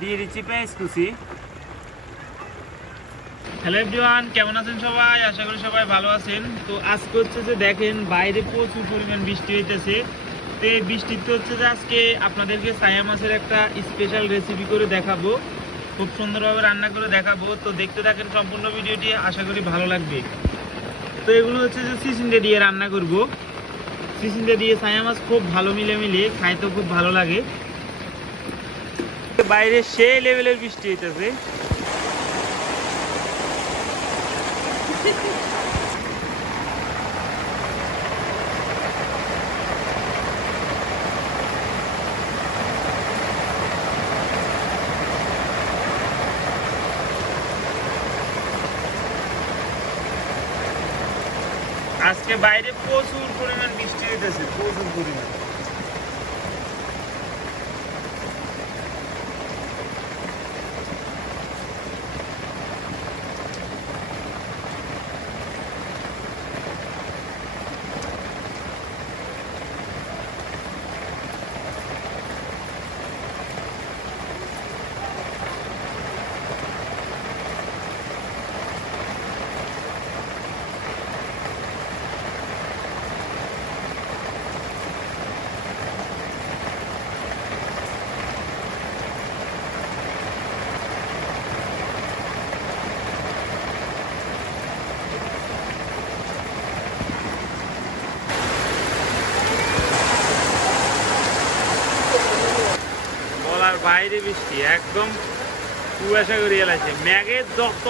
দিয়ে দিচ্ছি পেঁয়াজ কুচি। হ্যালো এভরিওয়ান, কেমন আছেন সবাই? আশা করি সবাই ভালো আছেন। তো আজকে হচ্ছে যে দেখেন বাইরে প্রচুর পরিমাণ বৃষ্টি হইতেছে। তো এই বৃষ্টিতে হচ্ছে যে আজকে আপনাদেরকে সায়া মাছের একটা স্পেশাল রেসিপি করে দেখাবো, খুব সুন্দরভাবে রান্না করে দেখাবো। তো দেখতে থাকেন সম্পূর্ণ ভিডিওটি, আশা করি ভালো লাগবে। তো এগুলো হচ্ছে যে চিচিঙ্গা দিয়ে রান্না করব। চিচিঙ্গা দিয়ে সায়া মাছ খুব ভালো মিলে খাইতেও খুব ভালো লাগে। বাইরে সেই লেভেলের বৃষ্টি হইতেছে। আজকে বাইরে প্রচুর পরিমাণ বৃষ্টি হইতেছে, প্রচুর পরিমাণ। বলার বাইরে বৃষ্টি, একদম কুয়াশা করে এলাছে। ম্যাগের যত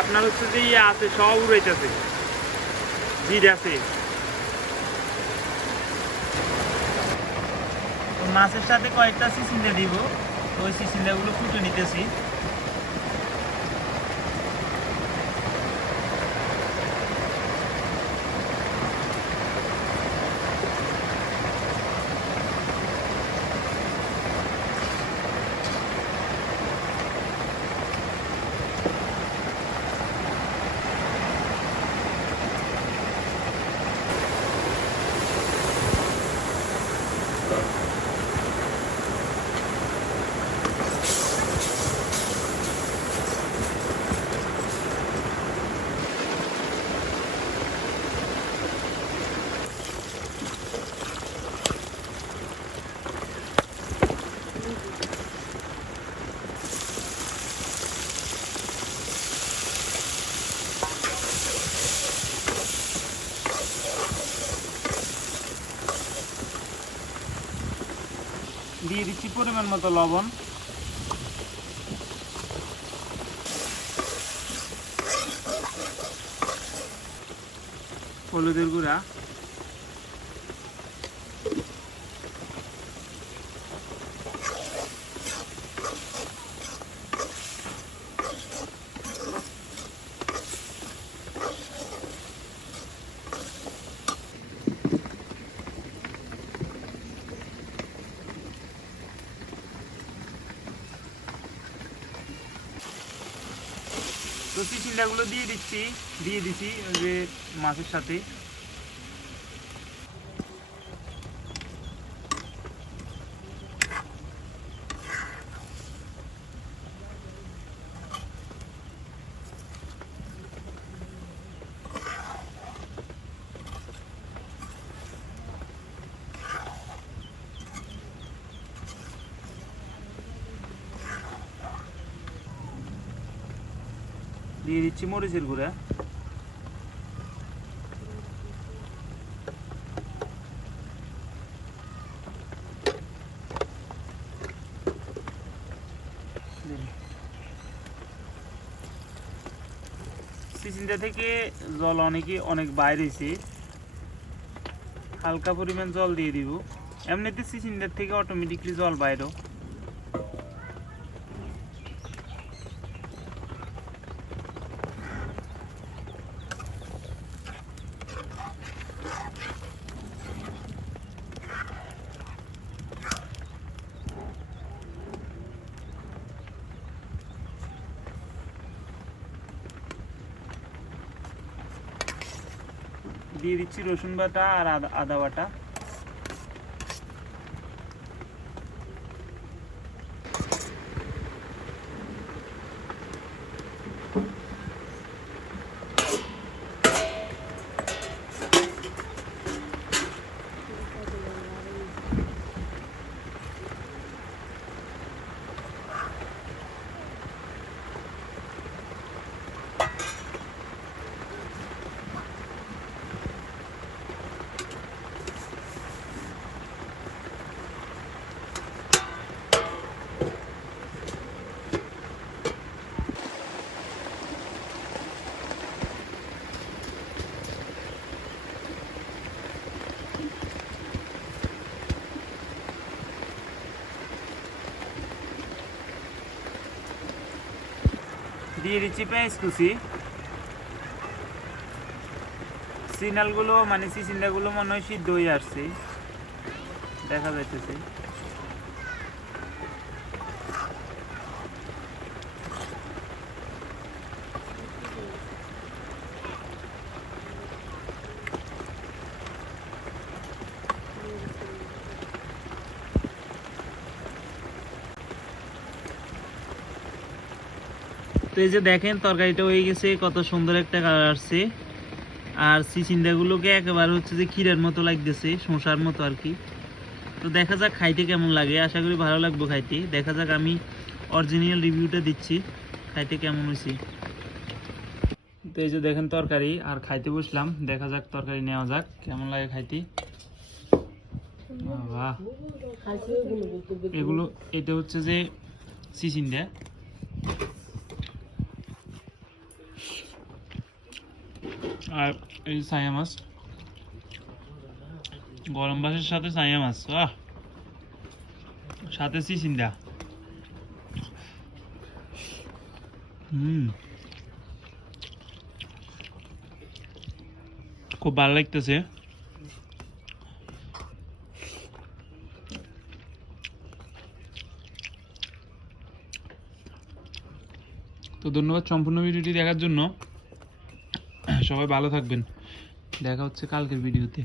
আপনার হচ্ছে যে ইয়ে আছে সব উড়াইতেছে, ভিড় আছে। মাছের সাথে কয়েকটা চিচিঙ্গা দিব, ওই চিচিঙ্গাগুলো ফুটে নিতেছি। দিয়ে দিচ্ছি পরিমাণ মতো লবণ, হলুদের গুঁড়া, তো চিচিঙ্গাগুলো দিয়ে দিচ্ছি, দিয়ে দিছি ওই যে মাছের সাথে। দিয়ে দিচ্ছি মরিচের গুঁড়া, চিচিঙ্গা থেকে জল অনেক বাইরে হয়েছে, হালকা পরিমাণ জল দিয়ে দিব। এমনিতে চিচিঙ্গার থেকে অটোমেটিকলি জল বাইরো। দিয়ে দিচ্ছি রসুন বাটা আর আদা বাটা। দিয়ে দিচ্ছি পেঁয়াজ কুচি। সিনালগুলো মানে চিচিন্দাগুলো মনে হয় সিদ্ধ হয়ে আসছে, দেখা যাইতেছে। তো এই যে দেখেন তরকারিটা হয়ে গেছে, কত সুন্দর একটা কালার আসছে। আর চিচিন্দাগুলোকে একেবারে হচ্ছে যে ক্ষীরের মতো লাগতেছে, শসার মতো আর কি। তো দেখা যাক খাইতে কেমন লাগে, আশা করি ভালো লাগবে খাইতে। দেখা যাক, আমি অরিজিনাল রিভিউটা দিচ্ছি খাইতে কেমন হয়েছে। তো এই যে দেখেন তরকারি, আর খাইতে বসলাম। দেখা যাক তরকারি নেওয়া যাক, কেমন লাগে খাইতে। বাহ, এগুলো এটা হচ্ছে যে চিচিন্ডা, আর এই সায়া মাছ, গরম ভাতের সাথে সায়া মাছ, সাথে চিচিন্ডা। খুব ভালো লাগতেছে। তো ধন্যবাদ সম্পূর্ণ ভিডিওটি দেখার জন্য। সবাই ভালো থাকবেন, দেখা হচ্ছে কালকের ভিডিওতে।